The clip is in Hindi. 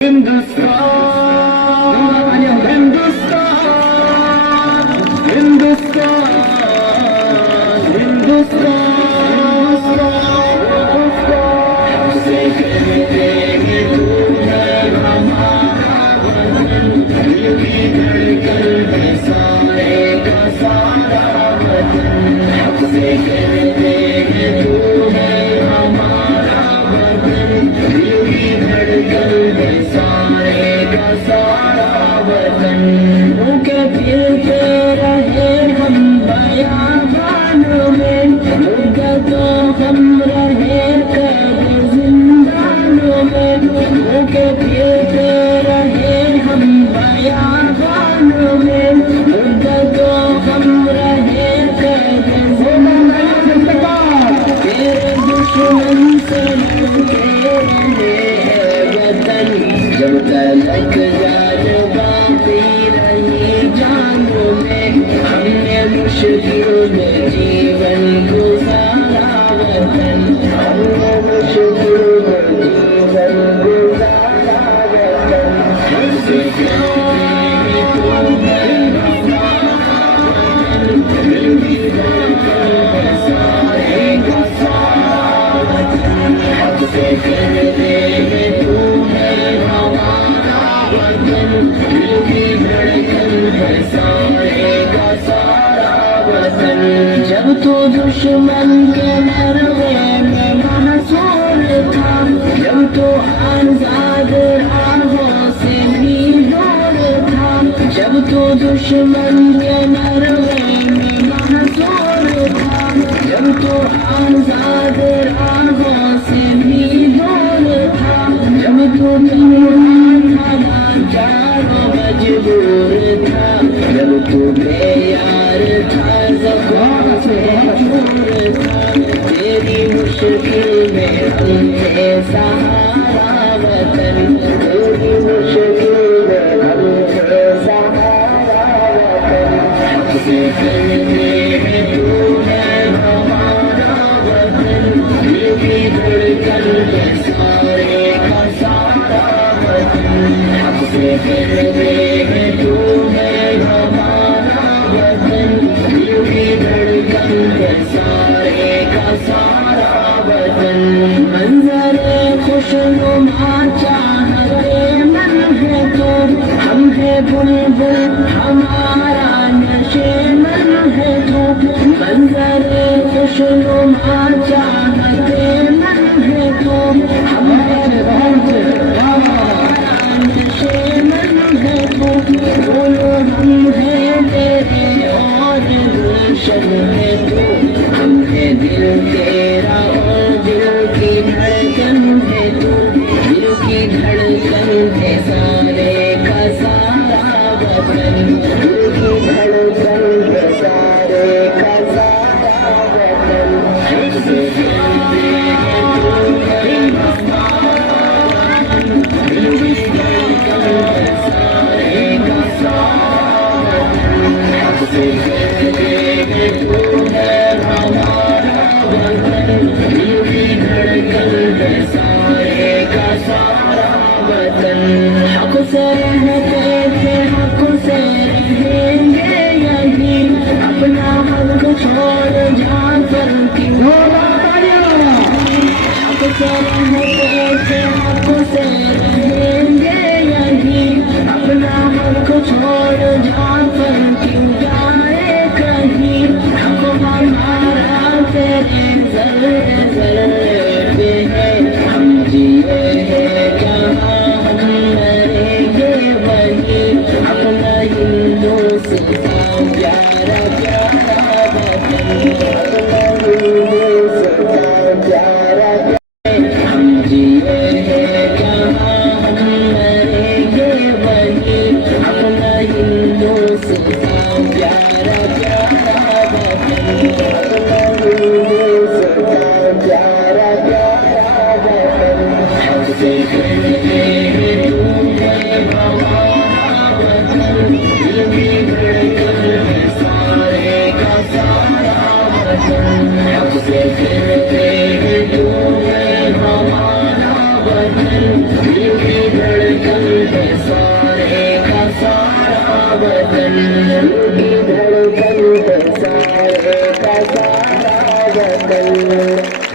हिंदुस्तान हिंदुस्तान हिंदुस्तान हिंदुस्तान हमसे कहते हैं तू है हमारा वतन, दिल की धड़कन है सारे का सारा वतन। हमसे कहते हैं तू है हमारा वतन, दिल की धड़कन है सारे का सारा वतन। भूखे फिरते रहे हम बयाबानों में, मुद्दा तो हम रहे कैद जिंदानों में। भूखे फिरते रहे हम बयाबानों में, मुद्दा तो हम रहे कैद जिंदानों। तेरे दुश्मन से लड़के रहे हैं वतन, जब तलक जान बाकी रही जानों में। हमने मुश्किल में जीवन गुजारा वतन, हमने मुश्किल में जीवन गुजारा वतन। हमसे कहते हैं तू है हमारा वतन, दिल की धड़कन है सारे का सारा वतन। हमसे कहते हैं तू है हमारा वतन, दिल की धड़कन है सारे का सारा वतन। जब तो दुश्मन के मरवे में महसूर था, जब तो आजाद राहों से भी दूर था। जब तो दुश्मन के मरवे में महसूर था, जब तो आजाद राहों से भी दूर था। जब तो चारों मजबूर था, जब तू बेयार था ज़बान से दूर था। तेरी मुश्किल में हम थे सहारा वतन, तेरी मुश्किल में हम थे सहारा वतन। हमसे कहते हैं तू है हमारा वतन, दिल की धड़कन है सारे का सारा वतन। हमसे कहते हैं तू है हमारा वतन, दिल की धड़कन है सारे का सारा वतन। मंजरे खुशनुमा चाहते मन है तो, हम है बुलबुल हमारा नशे मन है तो। मंजरे खुशनुमा चाहते मन है तो, हम है नशे मन है तो। बोलो हम है तेरे और गुलशन है तो, हम है दिल तेरा और दिल की धड़कन है तो। दिल की धड़कन है सारे का सारा वतन, दिल की धड़कन है सारे का सारा वतन। हमसे कहते हैं तू है हिंदुस्तान, दिल की धड़कन है सारे का सारा वतन। हमसे कहते हैं तू है हमारा वतन, दिल की धड़कन है सारे का सारा वतन। हक से रहते थे हक से रहेंगे यही, अपना हक छोड़ जाकर क्यों हक से रहते थे हक से रहेंगे यही, अपना हक छोड़ जाकर क्यों जाए कहीं। हक हमारा तेरे ज़र्रे ज़र्रे पे है, हम जिए हैं जहाँ हम मरेंगे वहीं। अपना हिंदुस्तान प्यारा प्यारा वतन, अपना हिंदुस्तान प्यारा हम जिए हैं जहाँ हम मरेंगे वहीं। अपना हिंदुस्तान प्यारा प्यारा वतन, अपना हिंदुस्तान प्यारा प्यारा वतन। हमसे कहते हैं तू है हमारा वतन, दिल की धड़कन है सारे का सारा वतन। हमसे कहते हैं तू है हमारा वतन, दिल की धड़कन है सारे का सारा वतन, दिल की धड़कन है सारे का सारा वतन।